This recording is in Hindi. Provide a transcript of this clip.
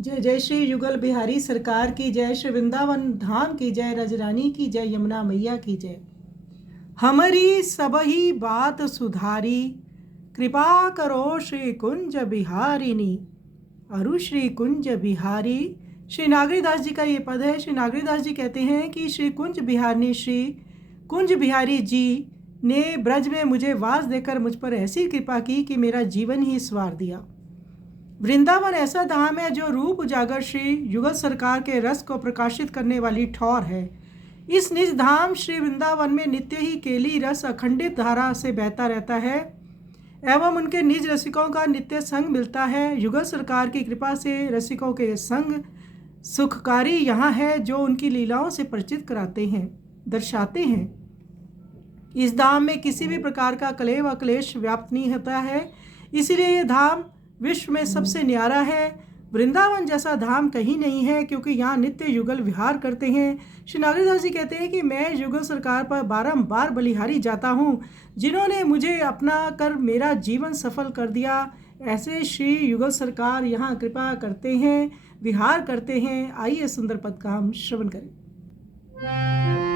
जय जय श्री युगल बिहारी सरकार की जय, श्री वृंदावन धाम की जय, रजरानी की जय, यमुना मैया की जय। हमारी सबही बात सुधारी, कृपा करो श्री कुंज बिहारिनी। अरु श्री कुंज बिहारी, श्री नागरीदास जी का ये पद है। श्री नागरीदास जी कहते हैं कि श्री कुंज बिहारिनी, श्री कुंज बिहारी जी ने ब्रज में मुझे वास देकर मुझ पर ऐसी कृपा की कि मेरा जीवन ही संवार दिया। वृंदावन ऐसा धाम है जो रूप उजागर श्री युगल सरकार के रस को प्रकाशित करने वाली ठौर है। इस निज धाम श्री वृंदावन में नित्य ही केली रस अखंडित धारा से बहता रहता है एवं उनके निज रसिकों का नित्य संग मिलता है। युगल सरकार की कृपा से रसिकों के संग सुखकारी यहाँ है, जो उनकी लीलाओं से परिचित कराते हैं, दर्शाते हैं। इस धाम में किसी भी प्रकार का कलेव व क्लेश व्याप्त नहीं होता है, इसीलिए ये धाम विश्व में सबसे न्यारा है। वृंदावन जैसा धाम कहीं नहीं है, क्योंकि यहाँ नित्य युगल विहार करते हैं। श्री नागरीदास जी कहते हैं कि मैं युगल सरकार पर बारंबार बलिहारी जाता हूँ, जिन्होंने मुझे अपना कर मेरा जीवन सफल कर दिया। ऐसे श्री युगल सरकार यहाँ कृपा करते हैं, विहार करते हैं। आइए सुंदर पद का हम श्रवण करें।